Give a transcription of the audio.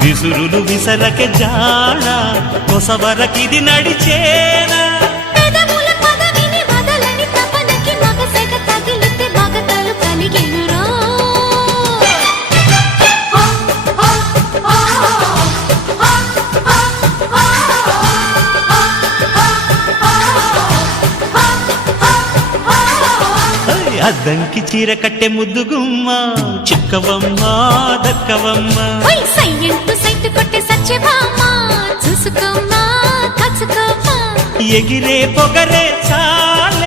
విసురులు విసరకే జాడ కొసవరకిది నడిచేనా అద్దంకి చీర కట్టె ముద్దుగుమ్మ చిక్కవమ్మ దక్కవమ్మ సైట్ కొట్టే చూసుకోమ్మా ఎగిరే పొగరే చా